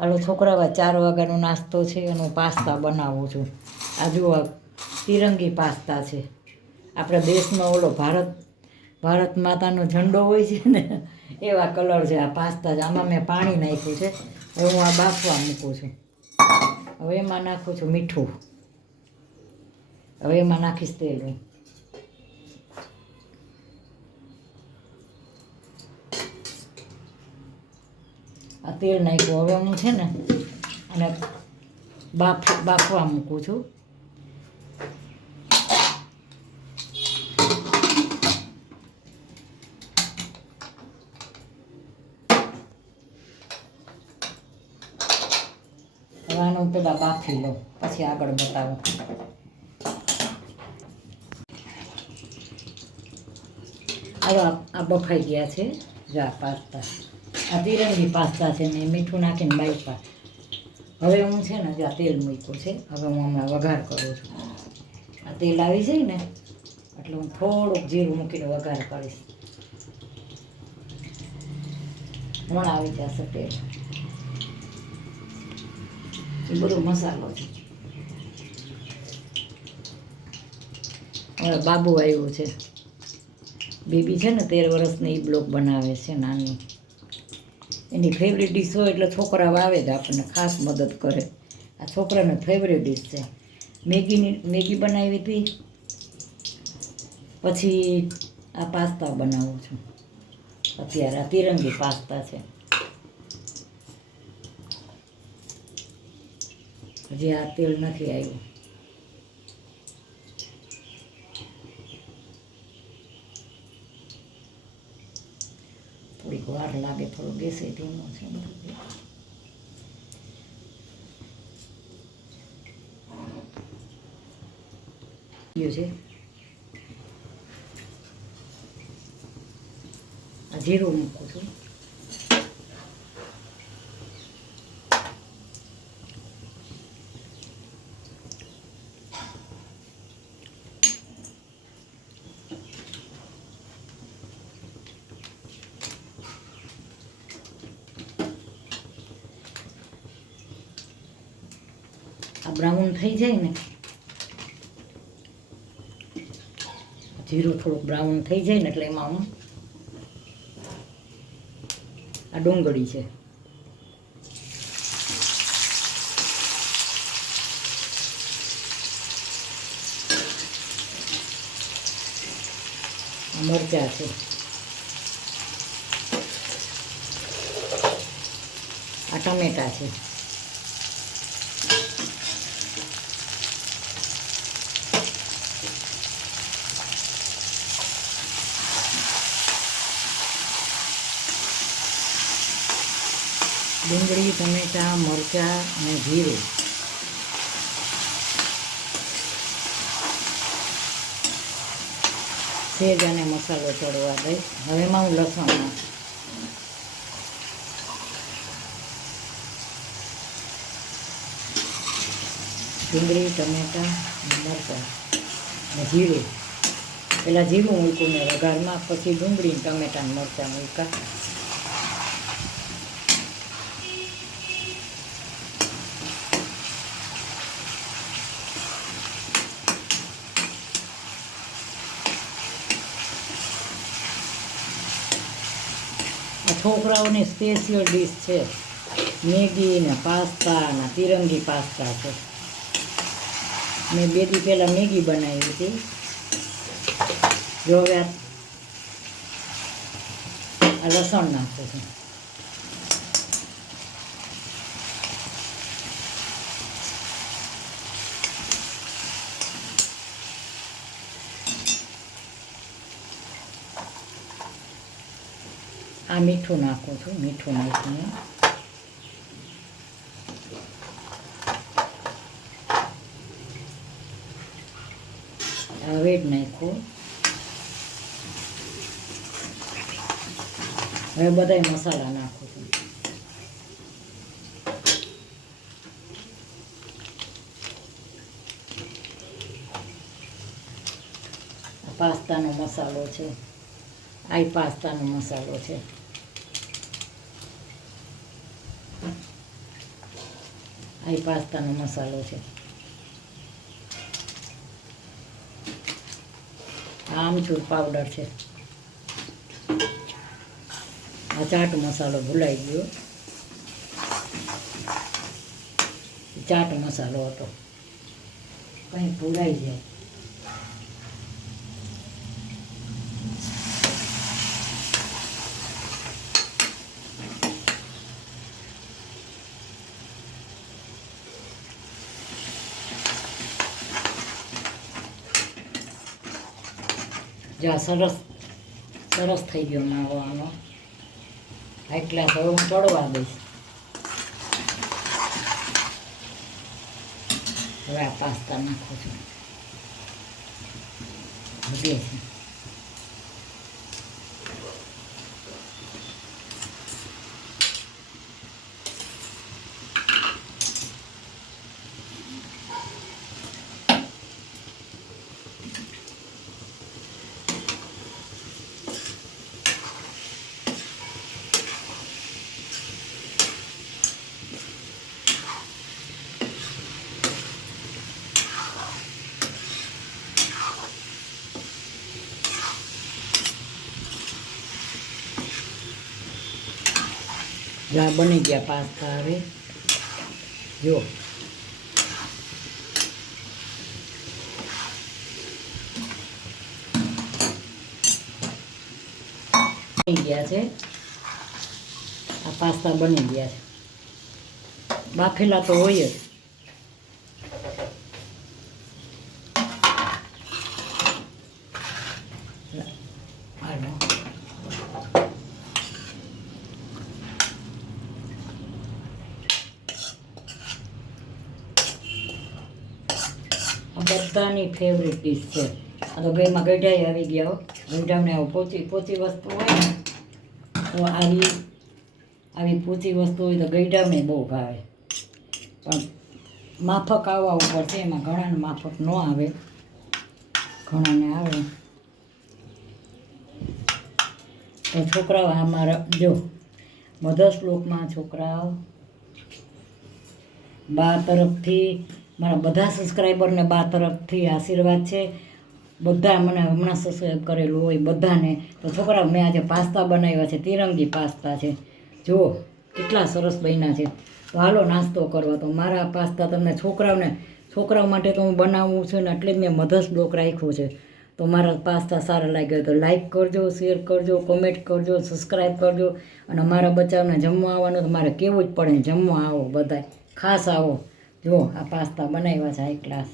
હાલો છોકરાઓ 4 વાગ્યાનો નાસ્તો છે અને હું પાસ્તા બનાવું છું. આ જુઓ તિરંગી પાસ્તા છે. આપણા દેશનો ઓલો ભારત માતાનો ઝંડો હોય છે ને એવા કલર છે આ પાસ્તા. આમાં મેં પાણી નાખ્યું છે. હવે હું આ બાફવા મૂકું છું. હવે એમાં નાખું છું મીઠું. હવે એમાં નાખીશ તેલ. આ તેલ નાખ્યું. હવે હું છે ને અને બાફવા મૂકું છું. આનું પેલા બાફી લઉં પછી આગળ બતાવું. હાલો આ બફાઈ ગયા છે. જા પાસ્તા આ તિરંગી પાસ્તા છે ને મીઠું નાખીને બાફા. હવે હું છે ને જ્યાં તેલ મૂક્યું છે. હવે હું હમણાં વઘાર કરું છું. આ તેલ આવી જાય ને એટલે હું થોડુંક જીરું મૂકીને વઘાર કરીશ. હમણાં આવી જશે તેલ. એ બધો મસાલો છે. હવે બાબુ આવ્યું છે. બેબી છે ને 13 વર્ષની એ બ્લોગ બનાવે છે નાની. એની ફેવરેટ ડીશ હોય એટલે છોકરાઓ આવે જ આપણને ખાસ મદદ કરે. આ છોકરાને ફેવરેટ ડીશ છે. મેગી બનાવી હતી. પછી આ પાસ્તા બનાવું છું. અત્યારે આ તિરંગી પાસ્તા છે. હજી આ તેલ નથી આવ્યું. થોડીક વાર લાગે. થોડું ગેસે ધીમો છે બધું. છે આ જીરું મૂકું છું. આ બ્રાઉન થઈ જાય ને જીરું થોડુંક બ્રાઉન થઈ જાય ને એટલે એમાં હું આ ડુંગળી છે મરચાં છે આ ટમેટા છે ડુંગળી ટમેટા મરચાં અને જીરું સેજ અને મસાલો ચડવા દઈશ. હવે એમાં હું લસણ નાખું. ડુંગળી ટમેટા મરચાં અને જીરું. પહેલાં જીરું મૂક્યું ને વઘારમાં, પછી ડુંગળી ટમેટા મરચાં મૂક્યા. છોકરાઓની સ્પેશિયલ ડીશ છે. મેગી ને પાસ્તા ને તિરંગી પાસ્તા છે. મેં 2 દી પહેલાં મેગી બનાવી હતી. જો હવે આ લસણ નાખું છું. આ મીઠું નાખું છું. મીઠું નાખીને હવે જ નાખું. હવે બધાય મસાલા નાખું છું. પાસ્તાનો મસાલો છે. આ પાસ્તાનો મસાલો છે. આ પાસ્તાનો મસાલો છે. આમચૂર પાવડર છે. આ ચાટ મસાલો ભૂલાઈ ગયો, ચાટ મસાલો હતો, કંઈ ભૂલાઈ જાય. જો સરસ સરસ થઈ ગયો માવો આનો. એટલા હવે હું ચડવા દઈશ. હવે આ પાસ્તા નાખું છું. ભૂગે છે. જા બની ગયા પાસ્તા. હવે જો બની ગયા છે. આ પાસ્તા બની ગયા છે. બાફેલા તો હોય જ. બધાની ફેવરેટ ડીશ છે. આ તો ઘરમાં ગઢાઈ આવી ગયા. ગઢાને પોચી વસ્તુ હોય ને તો આવી પોચી વસ્તુ હોય તો ગઢાને બહુ ભાવે. પણ માફક આવવા ઉપર છે. એમાં ઘણાને માફક ન આવે, ઘણાને આવે. તો છોકરાઓ અમારા જો બધા શ્લોકમાં છોકરાઓ બા તરફથી, મારા બધા સબસ્ક્રાઈબરને બા તરફથી આશીર્વાદ છે. બધા મને હમણાં સબસ્ક્રાઈબ કરેલું હોય બધાને. તો છોકરાઓ મેં આજે પાસ્તા બનાવ્યા છે, તિરંગી પાસ્તા છે. જુઓ કેટલા સરસ બન્યા છે. તો હાલો નાસ્તો કરવા. તો મારા પાસ્તા તમને છોકરાઓ માટે તો હું બનાવું છું ને, એટલે જ મેં મધર્સ બ્લોક રાખ્યો છે. તો મારા પાસ્તા સારા લાગ્યા તો લાઈક કરજો, શેર કરજો, કોમેન્ટ કરજો, સબસ્ક્રાઈબ કરજો. અને મારા બચ્ચાઓને જમવા આવવાનું તો મારે કહેવું જ પડે ને, જમવા આવો બધાય, ખાસ આવો. જુઓ આ પાસ્તા બનાવ્યા છે હાઈ ક્લાસ.